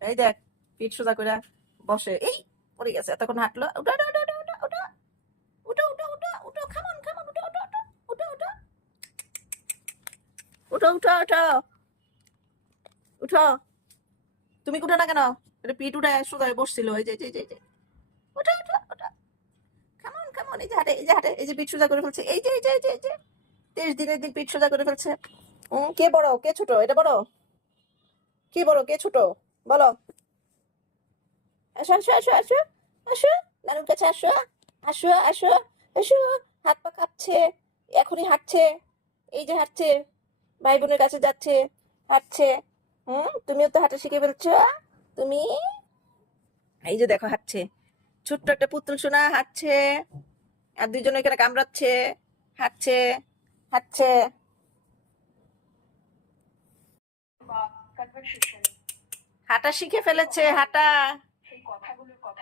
এই দেখ, পিঠ সোজা করে বসে, এই পড়ে গেছে, এতক্ষণ হাঁটলো, উঠো উঠো উঠো উঠো উঠো উঠো উঠো উঠো উঠো, খামন খামন, উঠো উঠো উঠো উঠো উঠো উঠো উঠো উঠো উঠো। তুমি উঠো না কেন? এটা পিঠ উঠে সোজা হয়ে বসছিল, এই যে এই যে এই যে, উঠো উঠো উঠো, খামন খামন, এই যে হাঁটে, এই যে হাঁটে, এই যে পিঠ সোজা করে ফেলছে, এই যে এই যে এই যে এই যে 23 দিনের দিন পিঠ সোজা করে ফেলছে। কে বড় কে ছোট? এটা বড়? কে বড় কে ছোট বলো? আসো আসো আসো আসো আসো, নানুর কাছে আসো, আসো আসো আসো। হাত পা কাঁপছে, এখনই হাঁটছে, এই যে হাঁটছে, ভাই বোনের কাছে যাচ্ছে, হাঁটছে। তুমিও তো হাঁটা শিখে ফেলছো। তুমি এই যে দেখো হাঁটছে, ছোট্ট একটা পুতুল সোনা হাঁটছে, আর দুইজন এখানে কামড়াচ্ছে, হাঁটছে হাঁটছে। হাঁটা শিখে ফেলেছে, হাঁটা।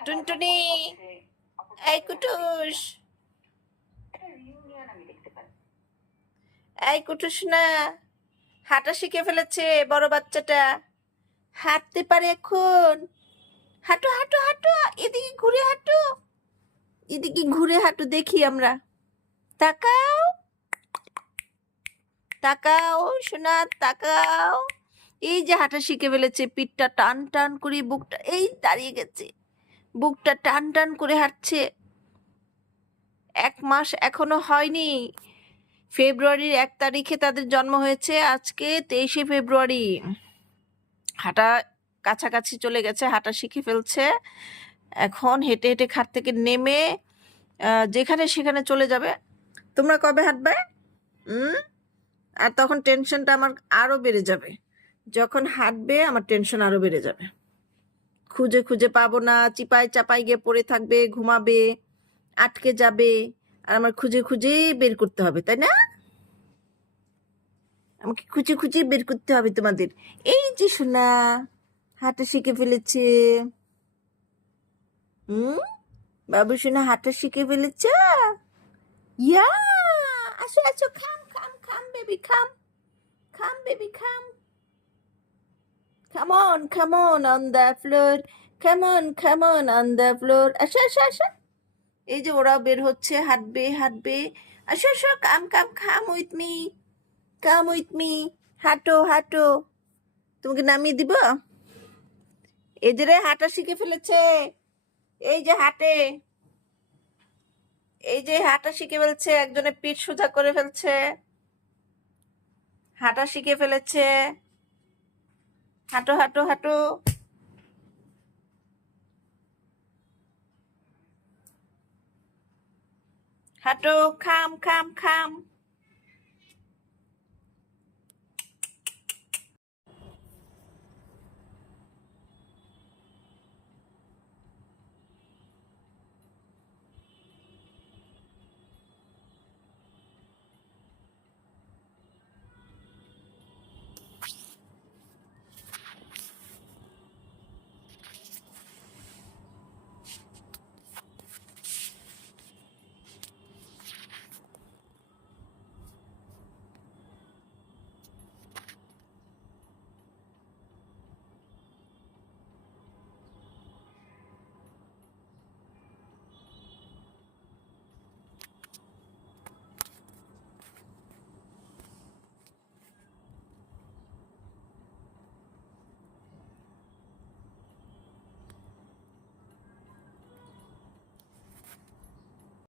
টুনটুনি, এই কুটুস, এই কুটুস না, হাঁটা শিখে ফেলেছে বড় বাচ্চাটা, হাঁটতে পারে এখন। হাঁটো হাঁটো হাঁটো, এদিকে ঘুরে হাঁটো, এদিকে ঘুরে হাঁটো, দেখি আমরা। তাকাও তাকাও সোনা, তাকাও। এই যে হাঁটা শিখে ফেলেছে, পিঠটা টান টান করে, বুকটা এই দাঁড়িয়ে গেছে, বুকটা টান টান করে হাঁটছে। 1 মাস এখনো হয়নি, ফেব্রুয়ারির 1 তারিখে তাদের জন্ম হয়েছে, আজকে 23শে ফেব্রুয়ারি। হাঁটা কাছাকাছি চলে গেছে, হাঁটা শিখে ফেলছে। এখন হেঁটে হেঁটে খাট থেকে নেমে যেখানে সেখানে চলে যাবে। তোমরা কবে হাঁটবে? আর তখন টেনশনটা আমার আরো বেড়ে যাবে। যখন হাঁটবে আমার টেনশন আরো বেড়ে যাবে। খুঁজে খুঁজে পাবো না, চিপায় চাপাই গিয়ে পড়ে থাকবে, ঘুমাবে, আটকে যাবে, আর আমার খুঁজে খুঁজে বের করতে হবে, তাই না? আমাকে খুঁজে খুঁজে বের করতে হবে তোমাদের। এই যে সোনা হাঁটা শিখে ফেলেছে, বাবু সোনা হাঁটা শিখে ফেলেছে। ইয়া, আসো আসো, খাম খাম খাম বেবি, খাম খাম বেবি, খাম। Come on on the floor. Come on on the floor. আসো আসো আসো। এই যে ওরা বের হচ্ছে, হাঁটবে হাঁটবে। আসো আসো, come come, come with me, come with me. হাঁটো হাঁটো, তোমাকে নামিয়ে দিব। এই যে রে হাঁটা শিখে ফেলেছে, এই যে হাঁটে, এই যে হাঁটা শিখে ফেলছে, একজনের পিঠ সোজা করে ফেলছে, হাঁটা শিখে ফেলেছে। হাঁটো হাঁটো হাঁটো, হাঁটো, খাম খাম খাম।